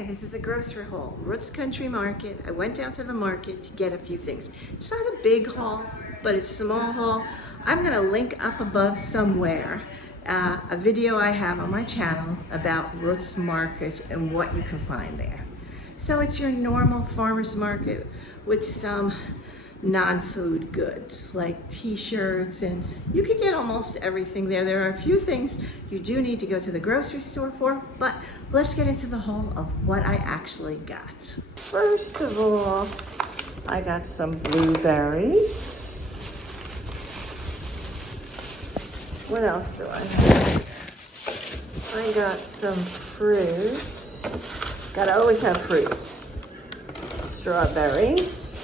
Okay, this is a grocery haul. Roots Country Market. I went down to the market to get a few things. It's not a big haul, but it's a small haul. I'm gonna link up above somewhere a video I have on my channel about Roots Market and what you can find there. So it's your normal farmer's market with some non-food goods like t-shirts, and you can get almost everything there. There are a few things you do need to go to the grocery store for, but let's get into the haul of what I actually got. First of all, I got some blueberries. What else do I have? I got some fruit. Gotta always have fruit. Strawberries.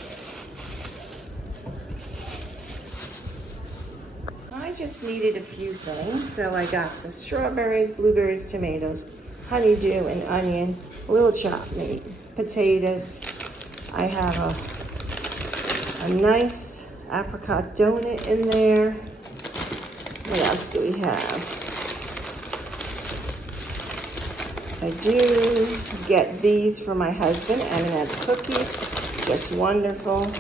I just needed a few things, so I got the strawberries, blueberries, tomatoes, honeydew, and onion, a little chopped meat, potatoes. I have a nice apricot donut in there. What else do we have? I do get these for my husband, M&M cookies, just wonderful.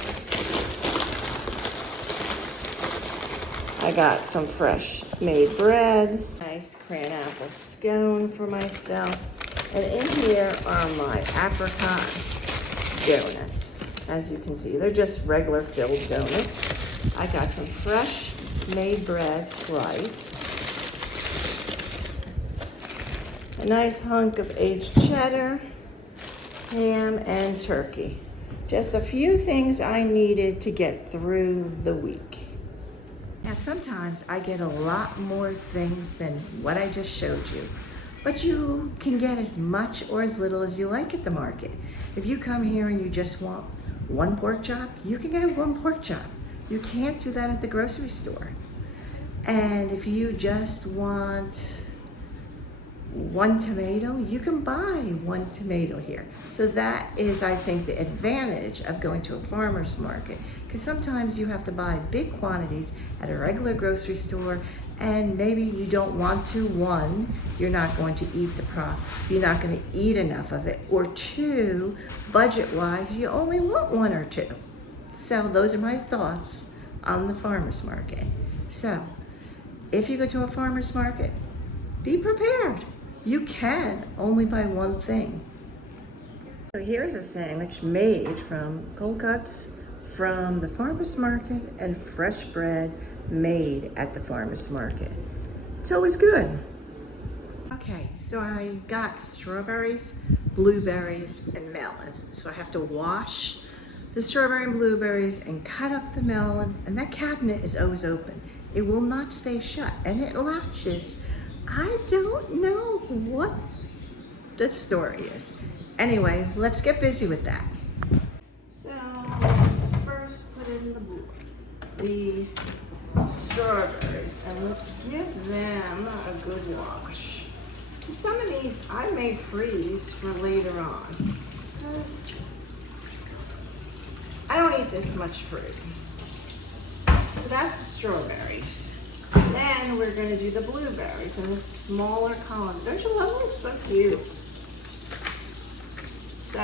I got some fresh made bread, nice cran apple scone for myself, and in here are my apricot donuts. As you can see, they're just regular filled donuts. I got some fresh made bread sliced, a nice hunk of aged cheddar, ham, and turkey. Just a few things I needed to get through the week. Now, sometimes I get a lot more things than what I just showed you, but you can get as much or as little as you like at the market. If you come here and you just want one pork chop, you can get one pork chop. You can't do that at the grocery store. And if you just want one tomato, you can buy one tomato here. So that is, I think, the advantage of going to a farmer's market, because sometimes you have to buy big quantities at a regular grocery store, and maybe you don't want to. One, you're not going to eat the product, you're not going to eat enough of it, or two, budget-wise, you only want one or two. So those are my thoughts on the farmer's market. So if you go to a farmer's market, be prepared. You can only buy one thing. So here's a sandwich made from cold cuts from the farmer's market and fresh bread made at the farmer's market. It's always good. Okay, so I got strawberries, blueberries, and melon. So I have to wash the strawberry and blueberries and cut up the melon, and that cabinet is always open. It will not stay shut, and it latches. I don't know what the story is. Anyway, let's get busy with that. So let's first put in the strawberries, and let's give them a good wash. Some of these I may freeze for later on, because I don't eat this much fruit. So that's the strawberries. Then we're going to do the blueberries in the smaller column. Don't you love them? So cute. So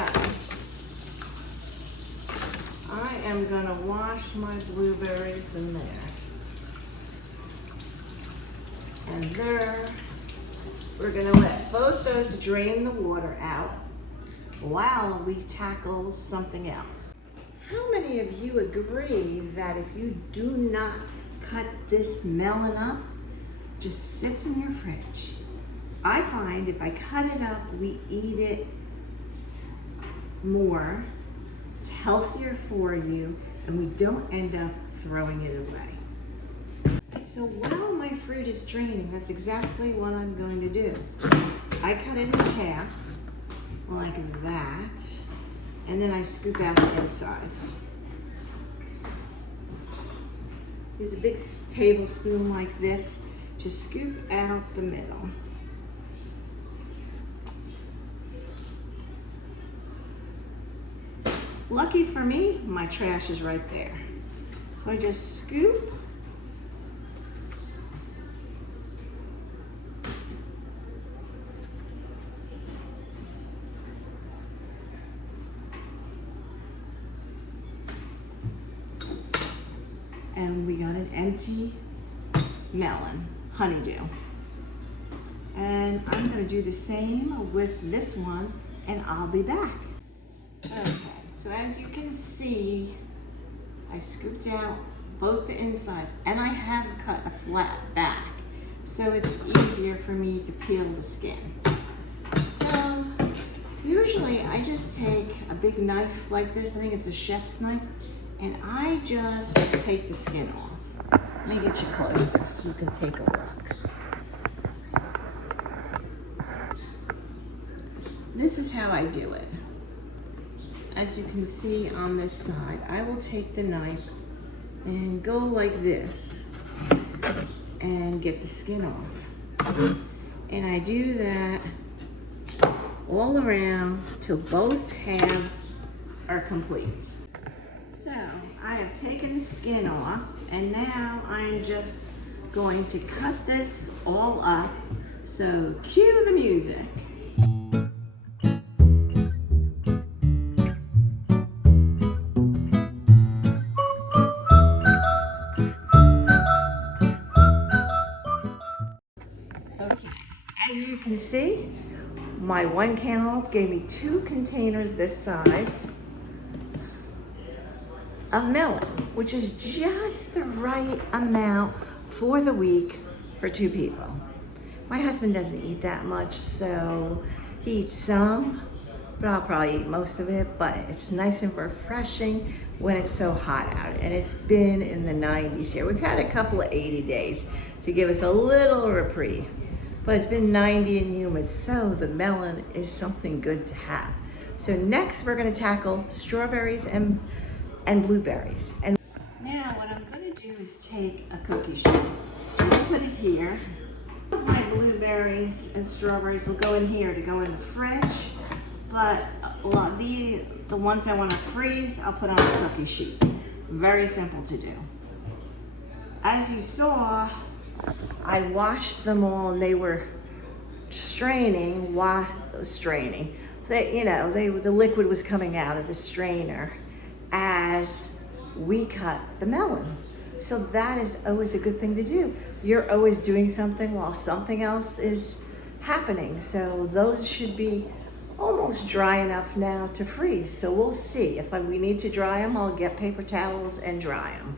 I am going to wash my blueberries in there. And there, we're going to let both those drain the water out while we tackle something else. How many of you agree that if you do not cut this melon up, just sits in your fridge? I find if I cut it up, we eat it more, it's healthier for you, and we don't end up throwing it away. So while my fruit is draining, that's exactly what I'm going to do. I cut it in half, like that, and then I scoop out the insides. Use a big tablespoon like this to scoop out the middle. Lucky for me, my trash is right there. So I just scoop and we got an empty melon, honeydew. And I'm gonna do the same with this one, and I'll be back. Okay, so as you can see, I scooped out both the insides, and I have cut a flat back, so it's easier for me to peel the skin. So usually I just take a big knife like this, I think it's a chef's knife, and I just take the skin off. Let me get you closer so you can take a look. This is how I do it. As you can see on this side, I will take the knife and go like this and get the skin off. And I do that all around till both halves are complete. So I have taken the skin off, and now I'm just going to cut this all up. So cue the music. Okay, as you can see, my one cantaloupe gave me 2 containers this size of melon, which is just the right amount for the week for 2 people. My husband doesn't eat that much, so he eats some, but I'll probably eat most of it. But it's nice and refreshing when it's so hot out, and it's been in the 90s here. We've had a couple of 80 days to give us a little reprieve, but it's been 90 and humid, so the melon is something good to have. So next we're gonna tackle strawberries and blueberries. And now what I'm gonna do is take a cookie sheet, just put it here. My blueberries and strawberries will go in here to go in the fridge, but a lot of the ones I wanna freeze, I'll put on a cookie sheet. Very simple to do. As you saw, I washed them all, and they were straining. The liquid was coming out of the strainer as we cut the melon. So that is always a good thing to do. You're always doing something while something else is happening. So those should be almost dry enough now to freeze. So we'll see. If we need to dry them, I'll get paper towels and dry them.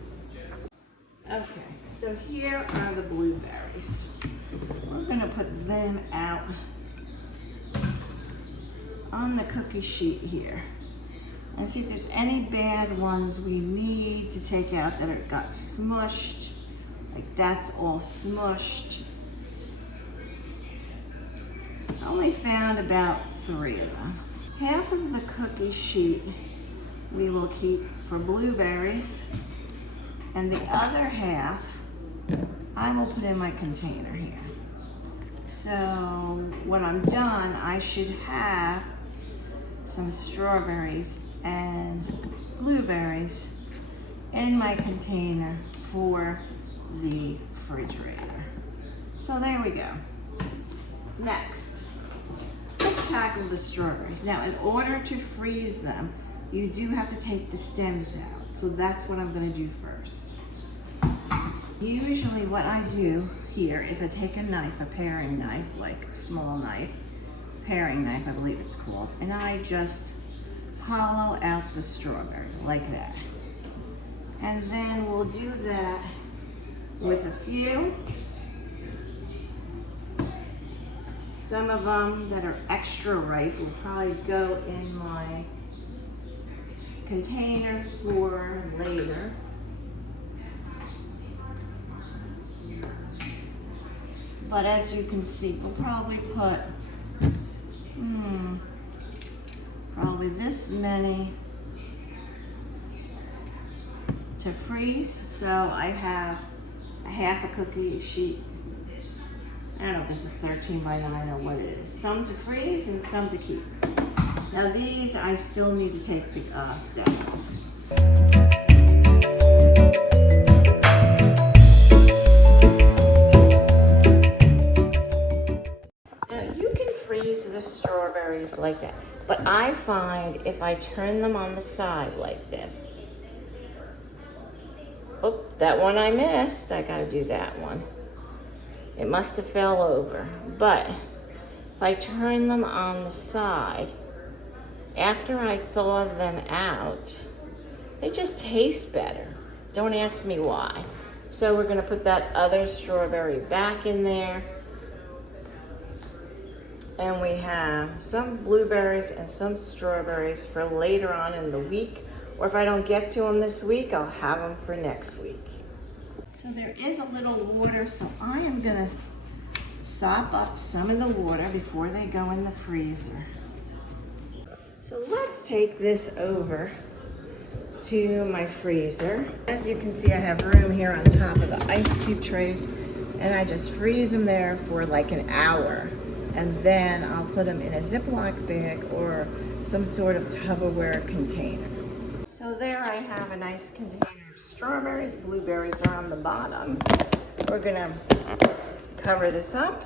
Okay, so here are the blueberries. We're gonna put them out on the cookie sheet here. And see if there's any bad ones we need to take out that got smushed. Like that's all smushed. I only found about 3 of them. Half of the cookie sheet we will keep for blueberries, and the other half I will put in my container here. So when I'm done, I should have some strawberries and blueberries in my container for the refrigerator. So there we go. Next, let's tackle the strawberries. Now, in order to freeze them, you do have to take the stems out. So that's what I'm gonna do first. Usually what I do here is I take a knife, a paring knife, like a small knife, paring knife I believe it's called, and I just hollow out the strawberry like that. And then we'll do that with a few. Some of them that are extra ripe will probably go in my container for later. But as you can see, we'll probably put probably this many to freeze. So I have a half a cookie sheet. I don't know if this is 13 by 9 or what it is. Some to freeze and some to keep. Now these I still need to take the stem off. The strawberries like that, but I find if I turn them on the side like this, Oh, that one I missed. I gotta do that one. It must have fell over. But if I turn them on the side, after I thaw them out, they just taste better. Don't ask me why. So we're gonna put that other strawberry back in there. And we have some blueberries and some strawberries for later on in the week. Or if I don't get to them this week, I'll have them for next week. So there is a little water, so I am gonna sop up some of the water before they go in the freezer. So let's take this over to my freezer. As you can see, I have room here on top of the ice cube trays, and I just freeze them there for like an hour. And then I'll put them in a Ziploc bag or some sort of Tupperware container. So there I have a nice container of strawberries. Blueberries are on the bottom. We're gonna cover this up,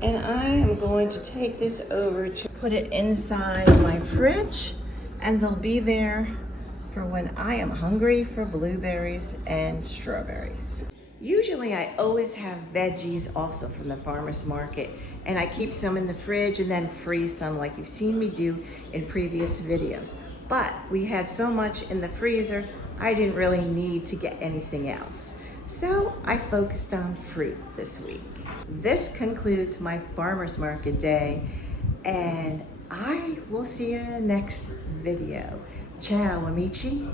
and I am going to take this over to put it inside my fridge, and they'll be there for when I am hungry for blueberries and strawberries. Usually I always have veggies also from the farmer's market, and I keep some in the fridge and then freeze some like you've seen me do in previous videos. But we had so much in the freezer, I didn't really need to get anything else. So I focused on fruit this week. This concludes my farmer's market day, and I will see you in the next video. Ciao, amici.